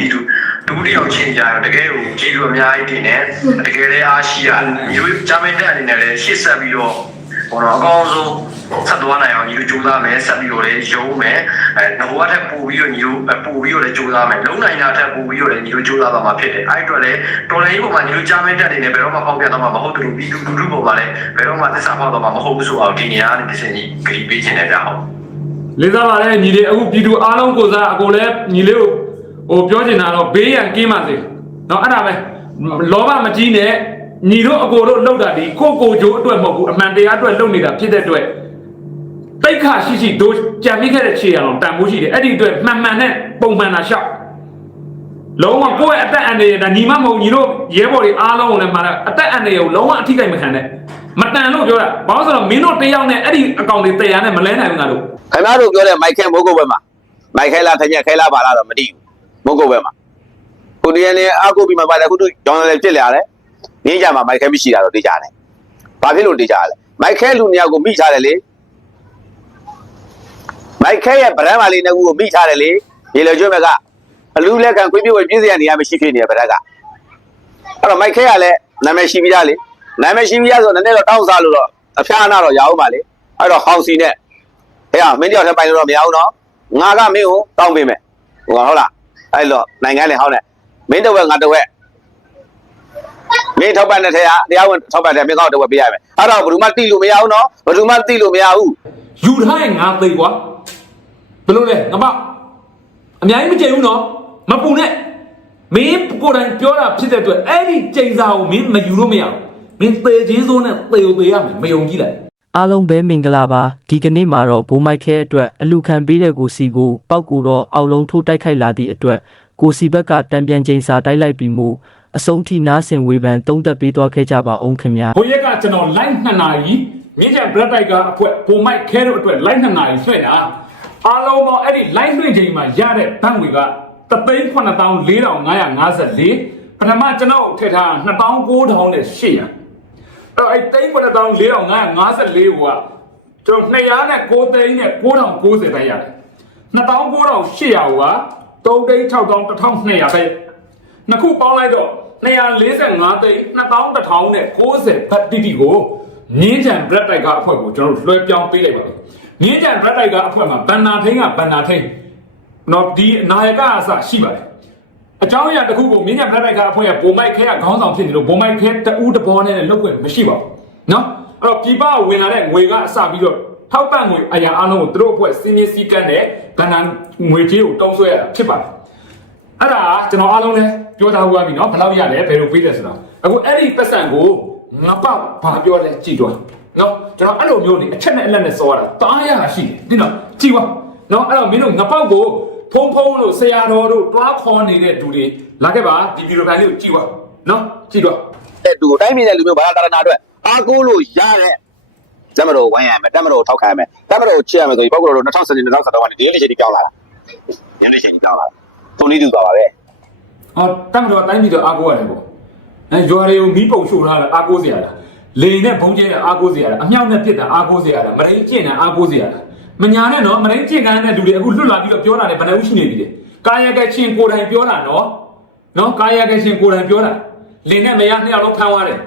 ပြည်သူလူတစ်ယောက်ချင်းကြတော့တကယ်ကိုကြည်လူအများကြီးတင်တယ်တကယ်လည်းအားရှိရမျိုးဂျာမန်တက်အနေနဲ့လည်းရှေ့ဆက်ပြီးတော့ဟောတော့အကောင်းဆုံးဆက်သွားနိုင်အောင်ညီတို့ကြိုးစားမယ်ဆက်ပြီးတော့လည်းရုံးမယ်အဲငဘွားထက်ပို့ပြီးတော့ညီတို့ပို့ပြီးတော့လည်းကြိုးစားမယ်လုံးနိုင်တာထက်ပို့ပြီးတော့လည်းညီတို့ကြိုးစားပါမှာဖြစ်တယ်အဲ့အတွက်လည်းတော်လိုင်းပေါ်မှာညီတို့ဂျာမန်တက်အနေနဲ့ဘယ်တော့မှပေါက်ပြတော့မှာမဟုတ်ဘူးပြည်သူလူထုပေါ်မှာလည်းဘယ်တော့မှသစ္စာပေါက်တော့မှာမဟုတ်ဘူးဆိုအောင်ဒီနေရာကနေတစ်စင်းကြီးဂရီပေးခြင်းနဲ့ကြာဟုတ်လေးစားပါလေညီလေးအခုပြည်သူအားလုံးကိုစားအကိုလည်းညီလေးကို ဟိုပြောချင်တာတော့ဘေးရန်ကင်းပါစေเนาะအဲ့ဒါပဲလောဘမကြီးနဲ့ညီတို့အကိုတို့လှုပ်တာဒီကိုကိုဂျိုးအတွက်မဟုတ်ဘူးအမှန်တရားအတွက်လှုပ်နေတာဖြစ်တဲ့အတွက်တိတ်ခါရှိရှိတို့ကြံမိခဲ့တဲ့ခြေရအောင်တန်ဖိုးရှိတယ်အဲ့ဒီအတွက်မှန်မှန်နဲ့ပုံမှန်တာရှောက်လုံးဝကိုယ့်ရဲ့အသက်အန္တရာယ်ဒါညီမမဟုတ်ညီတို့ရဲဘော်တွေအားလုံးကိုလည်းမှာအသက်အန္တရာယ်ကိုလုံးဝအထိကိမခံနဲ့မတန်လို့ပြောတာဘာလို့ဆိုတော့မင်းတို့တယောက်နဲ့အဲ့ဒီအကောင့်တွေတရားနဲ့မလဲနိုင်ဘူးငါတို့ ခင်ဗျားတို့ပြောတဲ့မိုက်ခဲမိုးကုတ်ဘက်မှာမိုက်ခဲလားထညက်ခဲလားပါလားတော့မသိဘူး မိုးကုတ်ဘက်မှာကိုဒီယန်နေအာကိုပြီးမှပါတယ်ခုတို့ကြောင်းလည်းပြစ်လာတယ်နေကြမှာမိုက်ခဲမရှိတာတော့သိကြတယ်ဘာဖြစ်လို့သိကြလဲမိုက်ခဲလူနှစ်ယောက်ကိုမိထားတယ်လေမိုက်ခဲရဲ့ဗရန်မာလေးနှစ်ခုကိုမိထားတယ်လေရေလေကျွဲ့ဘက်ကအလူလက်ခံခွေးပြေဝပြည့်စရာနေရာမရှိဖြစ်နေဗရက်ကအဲ့တော့မိုက်ခဲကလည်းနာမည်ရှိပြီးသားလေနာမည်ရှိပြီးသားဆိုတော့နည်းနည်းတော့တောင်းစားလို့တော့အဖျားအနာတော့ရအောင်ပါလေအဲ့တော့ဟောင်စီနဲ့ဟဲ့မင်းတယောက်ထပ်ပိုင်လို့တော့မရဘူးနော်ငါကမင်းကိုတောင်းပေးမယ်ဟိုကဟုတ်လား အဲ့တော့နိုင်ငံလေဟောင်းတယ်မင်းတစ်ဝက်ငါတစ်ဝက်မင်းထောက်ပံ့တဲ့ထဲကတရားဝင်ထောက်ပံ့တဲ့မင်းကောက်တစ်ဝက်ပေးရမယ်အဲ့တော့ဘယ်သူမှတိလို့မရဘူးနော်ဘယ်သူမှတိလို့မရဘူးယူထားရင်ငါသိကွာဘယ်လိုလဲငါမအများကြီးမကြိမ်ဘူးနော်မပူနဲ့မင်းကိုယ်တိုင်ပြောတာဖြစ်တဲ့အတွက်အဲ့ဒီကြိမ်စာကိုမင်းမယူလို့မရဘူးမင်းသေချင်းစိုးနဲ့သေကိုသေရမယ်မယုံကြည်လိုက် အားလုံးပဲမင်္ဂလာပါဒီကနေ့မှာတော့ဘိုးမိုက်ခဲအတွက်အလူခံပေးတဲ့ကိုစီကိုပောက်ကူတော့အောက်လုံးထိုးတိုက်ခိုက်လာသည့်အတွက်ကိုစီဘက်ကတံပြန်ချိန်စာတိုက်လိုက်ပြီးမှအဆုံးထိနားဆင်ဝေဖန်တုံးသက်ပေးသွားခဲ့ကြပါအောင်ခင်ဗျာဘိုးရက်ကကျွန်တော် live 2နာရီမြင်းချန် black tiger ကအဖွဲဘိုမိုက်ခဲတို့အတွက် live 2နာရီဆွဲတာအားလုံးတော့အဲ့ဒီ live လွှင့်ချိန်မှာရတဲ့ဘန့်ဝေက3,4554ပထမကျွန်တော်ထည့်ထား2,900နဲ့800 အဲ့တော့အဲ့3,4554ကိုကကျွန်တော်200နဲ့9သိန်းနဲ့9,090ပဲရတယ်2,900 800က3သိန်း6,000 1,200ပဲနှစ်ခုပေါင်းလိုက်တော့245သိန်း2,100နဲ့90ဘတ်တိတိကိုမြင်းချံ black tiger ကအဖွဲကိုကျွန်တော်တို့လွှဲပြောင်းပေးလိုက်ပါမယ်မြင်းချံ black tiger အဖွဲမှာဘန်နာထိန်ကဘန်နာထိန်တော့ဒီနာယကအစရှိပါတယ် အကြောင်းအရာတစ်ခုကိုမြင်းညာဘလက်တိုက်ကအဖွဲ့ကဘုံမိုက်ခဲကခေါင်းဆောင်ဖြစ်နေလို့ဘုံမိုက်ခဲတူးတဘောနဲ့လောက်ွယ်မရှိပါဘူးနော်အဲ့တော့ပြည်ပဝင်လာတဲ့ငွေကအစပြီးတော့ထောက်ပံ့ငွေအရာအလုံးကိုသူတို့အဖွဲ့စီးနေစီးကန်းတဲ့ဗန်နန်ငွေကြီးကိုတုံးဆွဲရဖြစ်ပါတယ်အဲ့ဒါကျွန်တော်အားလုံးလည်းပြောသားဟူပါပြီနော်ဘယ်လောက်ရလဲဘယ်လိုပေးလဲဆိုတာအခုအဲ့ဒီပတ်စံကိုငါပဘာပြောလဲကြည်တော်နော်ကျွန်တော်အဲ့လိုမျိုးနေအချက်နဲ့အလက်နဲ့စောရတာတားရတာရှိတယ်ပြီးတော့ကြည်ပါနော်အဲ့တော့မင်းတို့ငါပောက်ကို ဖုံဖုံတို့ဆရာတော်တို့တွားခေါ်နေတဲ့သူတွေလာခဲ့ပါဒီဗီဒီယိုဖိုင်လေးကိုကြည့်ပါနော်ကြည့်တော့တဲ့သူတိုင်းပြည်တဲ့လူမျိုးဘာသာတရဏအတွက်အားကိုးလို့ရတဲ့တမတော်ဝိုင်းရမယ်တမတော်ထောက်ခံရမယ်တမတော်ချစ်ရမယ်ဆိုပြီးပေါ့ကတော့2014 2017ကနေဒီနေ့ချိန်ကြီးကြောက်လာတာညနေချိန်ကြီးကြောက်လာတာသူနည်းသူပါပါပဲအော်တမတော်တိုင်းပြည်တော့အားကိုးရတယ်ပေါ့အဲရွာတွေကိုမီးပုံရှို့ထားတာအားကိုးစရာလားလေနဲ့ဘုံကျဲတာအားကိုးစရာလားအမြောက်နဲ့ပြစ်တာအားကိုးစရာလားမရိန်ကျင့်တာအားကိုးစရာလား မညာနဲ့နော်မရင်းကျင့်ကန်းတဲ့လူတွေအခုလွတ်လာပြီးတော့ပြောတာလည်းဘယ်နှဦးရှိနေပြီလဲကာယကချင်းကိုယ်တိုင်ပြောတာနော်နော်ကာယကချင်းကိုယ်တိုင်ပြောတာလင်နဲ့မရနှစ်ယောက်လုံးဖမ်းသွားတယ်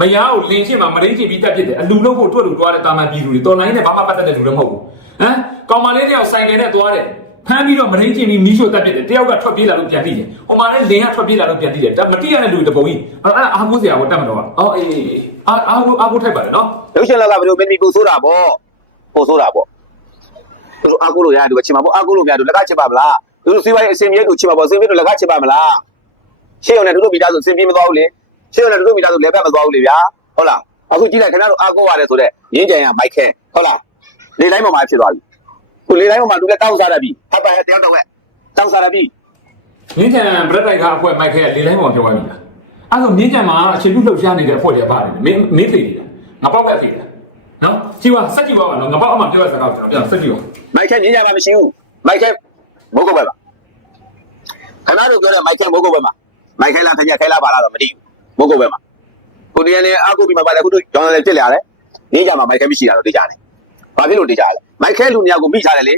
မရကိုလင်ချင်းမှာမရင်းကျင့်ပြီးတက်ဖြစ်တယ်အလူလုံးဖို့တွတ်လူသွားတဲ့တာမန်ပြည်သူတွေတော်လိုင်းနဲ့ဘာမှပတ်သက်တဲ့လူလည်းမဟုတ်ဘူးဟမ်ကောင်မလေးတယောက်ဆိုင်ကယ်နဲ့သွားတယ်ဖမ်းပြီးတော့မရင်းကျင့်ပြီးမီးရှို့တက်ဖြစ်တယ်တယောက်ကထွက်ပြေးလာလို့ပြန်သိတယ်ဟိုမှာလည်းလင်ကထွက်ပြေးလာလို့ပြန်သိတယ်ဒါမတိရတဲ့လူတပုံကြီးအဲ့ဒါအားကိုးစရာကိုတတ်မတော့အော်အေးအားအားကိုအားကိုထိုက်ပါတယ်နော်ရုပ်ရှင်လောက်ကဘယ်လိုမင်းဒီပို့ဆိုတာပေါ့ပို့ဆိုတာပေါ့ သူတို့အားကိုးလို့ရတယ်သူကချင်ပါပေါ့အားကိုးလို့မရသူလက်ကချင်ပါမလားသူတို့စီးပွားရေးအစင်မြေသူချင်ပါပေါ့အစင်မြေသူလက်ကချင်ပါမလားရှေ့ရုံနဲ့သူတို့မိသားစုအစင်ပြေမသွားဘူးလေရှေ့ရုံနဲ့သူတို့မိသားစုလည်းဘက်မသွားဘူးလေဗျာဟုတ်လားအခုကြည့်လိုက်ခင်ဗျားတို့အားကိုးရတယ်ဆိုတော့ရင်းကြံရမိုက်ခဲဟုတ်လားလေတိုင်းပေါ်မှာဖြစ်သွားပြီခုလေတိုင်းပေါ်မှာသူလည်းတောင်းစားရပြီဟပ်ပါရဲ့တရားတော်ကတောင်းစားရပြီမြင်းကြံဗရက်တိုက်ကအဖွဲ့မိုက်ခဲလေလိုင်းပေါ်ပြောရပြီလားအဲ့ဆိုမြင်းကြံမှာအခြေပြုလှုပ်ရှားနေတဲ့အဖွဲ့တွေပါတယ်မင်းမင်းသိနေတာငါပေါက်ကသိတာ နော်ကြည့်ပါစက်ကြည့်ပါပါနော်ငါပေါက်အမှပြောရစကားကျွန်တော်ပြန်စက်ကြည့်ပါမိုက်ခဲမြင်းကြမှာမရှိဘူးမိုက်ခဲမိုးကုတ်ပဲပါခင်ဗျားတို့ပြောတဲ့မိုက်ခဲမိုးကုတ်ပဲမှာမိုက်ခဲလားထညက်ခဲလားပါလားတော့မသိဘူးမိုးကုတ်ပဲမှာကိုဒီရန်နေအခုပြီးမှပါတယ်ခုတို့ကြောင်းလည်းပြစ်လာတယ်နေကြမှာမိုက်ခဲမရှိတာတော့သိကြတယ်ဘာဖြစ်လို့သိကြလဲမိုက်ခဲလူများကိုမိထားတယ်လေ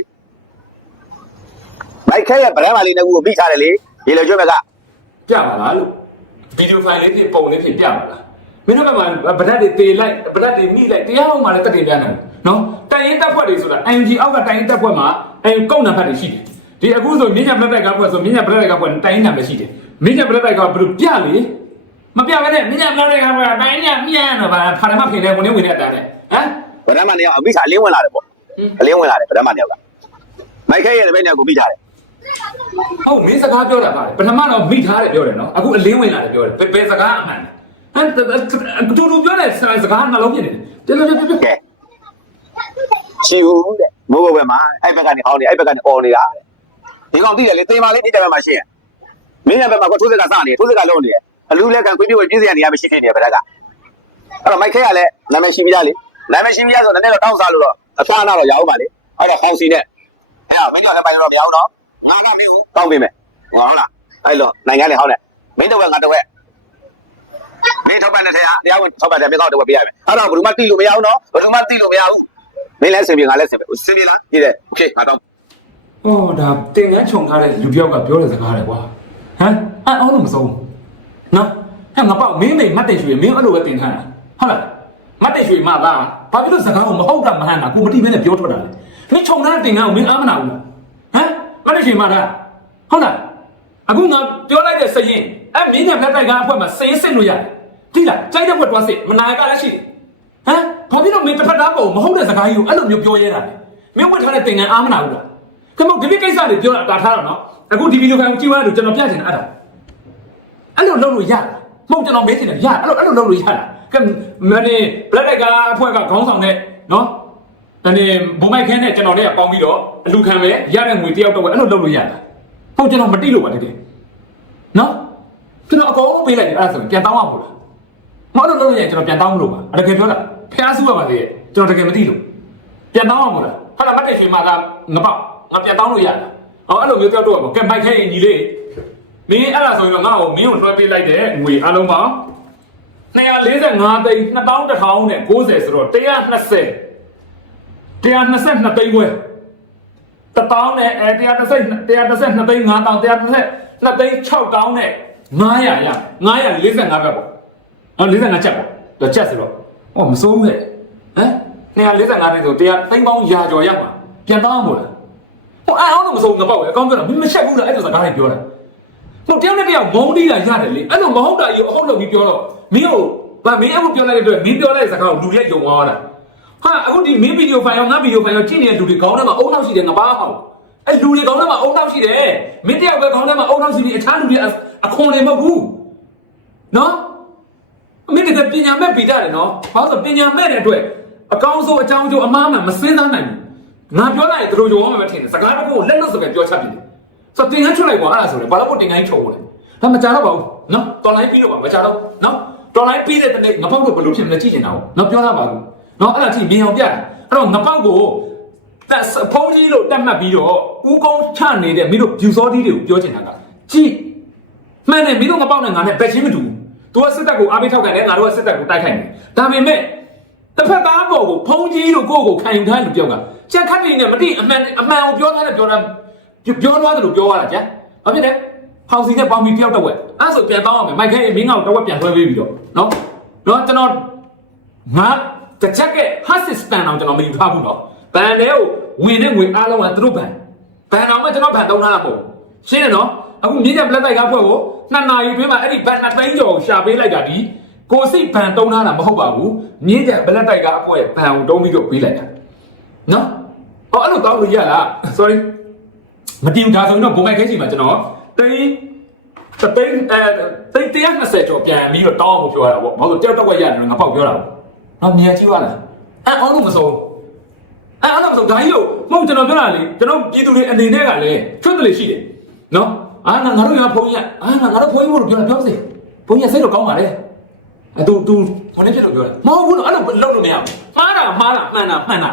မိုက်ခဲရဲ့ဗရန်မာလေးနှစ်ခုကိုမိထားတယ်လေရေလေကျွတ်ဘက်ကပြပါလားလို့ဗီဒီယိုဖိုင်လေးဖြစ်ပုံလေးဖြစ်ပြပါလား မင်းတို့ကမှဗဒတ်တွေတေလိုက်ဗဒတ်တွေမိလိုက်တရားအောင်မှလည်းတက်တင်ပြနေနော်တိုင်ရင်တက်ဖွဲ့တွေဆိုတာ NG အောက်ကတိုင်ရင်တက်ဖွဲ့မှာအဲကုန်းနံပါတ်တွေရှိတယ်ဒီအခုဆိုမြင်းညာပလက်တိုက်ကဖွဲ့ဆိုမြင်းညာပလက်တိုက်ကဖွဲ့တိုင်ရင်နံပါတ်ရှိတယ်မြင်းညာပလက်တိုက်ကဘယ်လိုပြလေမပြဘဲနဲ့မြင်းညာပလက်တိုက်ကဖွဲ့တိုင်ညာမြန်တော့ဗာဖာရမဖိနေဝင်နေဝင်နေအတန်းနဲ့ဟမ်ဗဒတ်မနေအောင်အမိစာအလင်းဝင်လာတယ်ပေါ့အလင်းဝင်လာတယ်ဗဒတ်မနေအောင်ကမိုက်ခဲရဲ့တပည့်နေကိုမိထားတယ်ဟုတ်မင်းစကားပြောတာပါလေပထမတော့မိထားတယ်ပြောတယ်နော်အခုအလင်းဝင်လာတယ်ပြောတယ်ဘယ်ဘယ်စကားအမှန်လဲ ဟမ်တူတူပြောတဲ့စကားနှလုံးပြနေတယ်တော်တော်တော်တော်ကဲချီဦးတဲ့မိုးဘွယ်မှာအဲ့ဘက်ကနေဟောင်းနေအဲ့ဘက်ကနေអော်နေတာဒီကောင်သိတယ်လေတေးမလေးဒီတက်ဘက်မှာရှင်းမင်းရဲ့ဘက်မှာကထိုးစက်ကစနေထိုးစက်ကလုံးနေတယ်အလူလက်ကန်ခွေးပြွေပြည့်စရာနေရမရှိဖြစ်နေဗဒတ်ကအဲ့တော့မိုက်ခဲကလည်းနာမည်ရှိပြီးသားလေနာမည်ရှိပြီးသားဆိုတော့နည်းနည်းတော့တောင်းစားလို့တော့အဖားနာတော့ရအောင်ပါလေအဲ့တော့ခေါင်းစီနဲ့အဲ့တော့မင်းတို့လည်းပိုင်တော့မရအောင်နော်ငါကမင်းကိုတောင်းပေးမယ်ဟုတ်လားအဲ့တော့နိုင်ငံနဲ့ဟောင်းနဲ့မင်းတော့ကငါတော့ မင်းထောက်ပံ့တဲ့ထဲကတရားဝင်ထောက်ပံ့တဲ့မြေကောက်တော့ပေးရမယ်အဲ့တော့ဘယ်သူမှတိလို့မရဘူးနော်ဘယ်သူမှတိလို့မရဘူးမင်းလည်းဆင်ပြေငါလည်းဆင်ပြေဆင်ပြေလားကြည့်တယ်โอเคငါတော့ ။အော်ဒါတင်ငန်းခြုံထားတဲ့လူတစ်ယောက်ကပြောတဲ့စကားလေကွာ။ဟမ်အဲ့အောင်းလို့မဆုံးဘူး။နော်ဟဲ့ငါပေါ့မင်းမိတ်မတ်တင်ရွှေမင်းအဲ့လိုပဲတင်ထားတာ။ဟုတ်လား။မတ်တင်ရွှေမသားဘာဖြစ်လို့စကားကိုမဟုတ်တာမဟန်တာကိုမတိမဲနဲ့ပြောထွက်တာလဲ။မင်းခြုံထားတဲ့တင်ငန်းကိုမင်းအားမနာဘူးလား။ဟမ်မတ်တင်ရွှေမသားဟုတ်လား။အခုငါပြောလိုက်တဲ့စရင်အဲ့မင်းညာဖက်တိုက်ကအဖွဲ့မှာစရင်စစ်လို့ရတယ်။ ဒီလားကြိုက်တဲ့ဘက်တွားစစ်မနာရကလည်းရှိတယ်။ဟမ်ဘာဖြစ်လို့မင်းတစ်ဖက်သားပုံမဟုတ်တဲ့စကားကြီးကိုအဲ့လိုမျိုးပြောရဲတာလဲ။မင်းဝတ်ထားတဲ့တင်ငန်းအားမနာဘူးလား။ကမောဒီနေ့ကိစ္စတွေပြောတာတာထားတော့နော်အခုဒီဗီဒီယိုဖိုင်ကိုကြည့်သွားလို့ကျွန်တော်ပြချင်တာအဲ့ဒါအဲ့လိုလုပ်လို့ရတာမဟုတ်ကျွန်တော်မေးချင်တယ်ရအဲ့လိုအဲ့လိုလုပ်လို့ရတာကမနေ့ black tiger အဖွဲ့ကခေါင်းဆောင်တဲ့နော်တနေ့ဘုံမိုက်ခင်းနဲ့ကျွန်တော်နဲ့ပေါင်းပြီးတော့အလူခံပဲရတဲ့ငွေတယောက်တော့အဲ့လိုလုပ်လို့ရတာဟုတ်ကျွန်တော်မတိလို့ပါတကယ်နော်ကျွန်တော်အကုန်လုံးပေးလိုက်တယ်အဲ့ဒါဆိုရင်ပြန်တောင်းအောင်မလားမ ဟုတ်လို့လုပ်လို့ရရင်ကျွန်တော်ပြန်တောင်းမလို့ပါအတကယ်ပြောတာဖျားစုရပါလေကျွန်တော်တကယ်မသိလို့ပြန်တောင်းအောင်မလားဟာလာမတ်တေရွှေမာသာငပောက်ငါပြန်တောင်းလို့ရတယ်ဟောအဲ့လိုမျိုးပြောတော့ကဲမိုက်ခဲရင်ညီလေးမင်းအဲ့ဒါဆိုရင်တော့ငါ့ကိုမင်းကိုလွှဲပေးလိုက်တဲ့ငွေအလုံးပေါင်း245သိန်း2100နဲ့90ဆိုတော့120 122သိန်းခွဲတပေါင်းနဲ့အဲ130 132သိန်း5000 132သိန်း6000နဲ့900ရ945ဘက်ပေါ့ အော်45ချက်ပေါ့တော့ချက်ဆိုတော့ဟောမစိုးဘူးဟဲ့ဟမ်245သိန်းဆို100သိန်းပေါင်းရာကျော်ရမှာပြန်တောင်းမို့လားဟိုအဲအောင်တော့မစိုးဘူးငပောက်ပဲအကောင်းပြောတာမင်းမချက်ဘူးလားအဲ့လိုစကားတွေပြောတာဟိုတယောက်နဲ့တယောက်မုန်းတီးတာရတယ်လေအဲ့လိုမဟုတ်တာကြီးအဟုတ်လို့ပြီးပြောတော့မင်းကိုဗာမင်းအခုပြောလိုက်တဲ့အတွက်မင်းပြောလိုက်တဲ့စကားကိုလူတွေယုံသွားတာဟာအခုဒီမင်းဗီဒီယိုဖိုင်ရောငါဗီဒီယိုဖိုင်ရောကြည့်နေတဲ့လူတွေခေါင်းထဲမှာအုံနောက်ရှိတယ်ငပါးဟောင်းအဲ့လူတွေခေါင်းထဲမှာအုံနောက်ရှိတယ်မင်းတယောက်ပဲခေါင်းထဲမှာအုံနောက်ရှိပြီးအခြားလူတွေအခွန်တွေမဟုတ်ဘူးနော် အမေတကယ်ပညာမဲ့ဗီတာတယ်နော်ဘာလို့ပညာမဲ့တဲ့အတွက်အကောင်းဆုံးအကြောင်းကျိုးအမားမှမစင်းစားနိုင်ဘူးငါပြောလိုက်ရင်တို့ရုံအောင်မထင်နဲ့စကားတစ်ခုကိုလက်လွတ်စကားပြောချပြတယ်ဆိုတင်ငန်းချွတ်လိုက်ကွာအဲ့ဒါဆိုလေဘာလို့ကိုတင်ငန်းချုံလဲဒါမကြတော့ပါဘူးနော်တော်လိုင်းပြီးတော့ပါမကြတော့နော်တော်လိုင်းပြီးတဲ့တနေ့ငပောက်တော့ဘယ်လိုဖြစ်မလဲကြည့်နေတာဟုတ်နော်ပြောရပါဘူးနော်အဲ့ဒါကြည့်မြင်အောင်ပြတယ်အဲ့တော့ငပောက်ကိုတက်ဖုံးကြီးလို့တက်မှတ်ပြီးတော့ဦးကုန်းချနေတဲ့မင်းတို့ဖြူစောတီးတွေကိုပြောချင်တာကကြည့်မှန်တယ်မင်းတို့ငပောက်နဲ့ငါနဲ့ဘက်ချင်းမတူဘူး။ तू ကစစ်တပ်ကိုအားပေးထောက်ခံတယ်ငါတို့ကစစ်တပ်ကိုတိုက်ခိုက်တယ်။ဒါပေမဲ့တစ်ဖက်သားပေါ်ကိုဖုံးကြီးတို့ကိုယ့်ကိုခံယူထားလူပြောက်ကကြက်ခတ်နေနဲ့မတိအမှန်အမှန်ကိုပြောထားတဲ့ပြောတာပြောသွားတယ်လို့ပြောရတာကြ။ဘာဖြစ်လဲ။ဟောင်စီနဲ့ပေါင်ပြီးတယောက်တော့ဝက်။အဲ့ဆိုပြန်တောင်းအောင်မယ်။မိုက်ခဲမင်းကောင်တော့ဝက်ပြန်ဆွဲပေးပြီးတော့နော်။နော်ကျွန်တော်ငါတချက်ကဟာစစ်စတန်အောင်ကျွန်တော်မယူထားဘူးနော်။ဘန်လေးကိုဝင်တဲ့ငွေအားလုံးကသူတို့ဘန်။ဘန်အောင်မှကျွန်တော်ဘန်သုံးထားတာမဟုတ်ဘူး။ရှင်းတယ်နော်။အခုမြင်းကြပလက်တိုက်ကဖွဲ့ကို နှစ်နာရီတွင်းမှာအဲ့ဒီဘန်နှစ်သိန်းကျော်ရှာပေးလိုက်တာဒီကိုစိတ်ဘန်တုံးထားတာမဟုတ်ပါဘူးမြင်းကြပလက်တိုက်ကအဖွဲ့ဘန်ကိုတုံးပြီးတော့ပေးလိုက်တာနော်ဟောအဲ့လိုတောင်းလို့ရလား sorry မတင်ဒါဆိုရင်တော့ဘုံမိုက်ခဲစီမှာကျွန်တော်တိန်းတသိန်းအဲတိန်း120ကျော်ပြန်ပြီးတော့တောင်းအောင်ပြောရတာပေါ့ဘာလို့တယောက်တော့ဝက်ရတယ်ငါပေါက်ပြောတာနော်မြင်ကြည့်ပါလားအဲ့အော်လို့မဆုံးအဲ့အော်လို့မဆုံးဒါကြီးလို့မဟုတ်ကျွန်တော်ပြောတာလေကျွန်တော်ပြည်သူတွေအနေနဲ့ကလည်းချွတ်တယ်ရှိတယ်နော် အာငါတို့ရဖုန်းကြီးအာငါတို့ဖုန်းကြီးလို့ပြောတာပြောစေဖုန်းကြီးစိတ်တော့ကောင်းပါလေအဲ့တူတူဘာနဲ့ဖြစ်လို့ပြောတာမဟုတ်ဘူးနော်အဲ့လိုလုပ်လို့မရဘူးမှားတာမှားတာမှန်တာမှန်တာ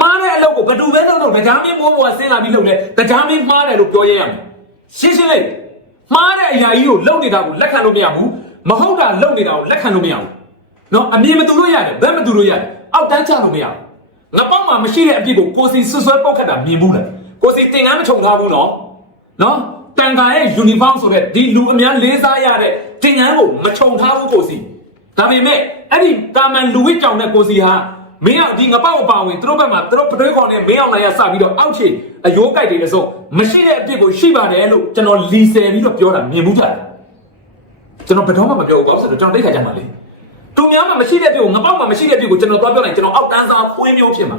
မှားတဲ့အလုပ်ကိုဘယ်သူပဲလုပ်လို့တရားမင်းမိုးပေါ်ဆင်းလာပြီးလုပ်လဲတရားမင်းမှားတယ်လို့ပြောရရမယ်ရှင်းရှင်းလေးမှားတဲ့အရာကြီးကိုလုပ်နေတာကိုလက်ခံလို့မရဘူးမဟုတ်တာလုပ်နေတာကိုလက်ခံလို့မရဘူးနော်အမြင်မတူလို့ရတယ်ဘယ်မတူလို့ရတယ်အောက်တန်းချလို့မရဘူးငါပေါက်မှာမရှိတဲ့အပြစ်ကိုကိုစီဆွဆွဲပုတ်ခတ်တာမြင်ဘူးလားကိုစီတင်ကန်းမချုံထားဘူးနော်နော် တန်ခါရဲ့ယူနီဖောင်းဆိုတဲ့ဒီလူအများလေးစားရတဲ့တင်ငန်းကိုမခြုံထားဘူးကိုစီဒါပေမဲ့အဲ့ဒီတာမန်လူဝိကြောင်တဲ့ကိုစီဟာမင်းအောင်ဒီငပောက်အပါဝင်သူတို့ဘက်မှာသူတို့ပတွဲခေါ်နေမင်းအောင်နိုင်ရစပြီးတော့အောက်ခြေအယိုးကြိုက်တွေလည်းဆုံးမရှိတဲ့အပြစ်ကိုရှိပါတယ်လို့ကျွန်တော်လီဆယ်ပြီးတော့ပြောတာမြင်မှုကြတယ်ကျွန်တော်ဘယ်တော့မှမပြောဘူးဘာလို့လဲဆိုတော့ကျွန်တော်သိခါကြမှာလေသူများမှမရှိတဲ့ပြစ်ကိုငပောက်မှမရှိတဲ့ပြစ်ကိုကျွန်တော်သွားပြောလိုက်ကျွန်တော်အောက်တန်းစားဖွေးမျိုးဖြစ်မှာ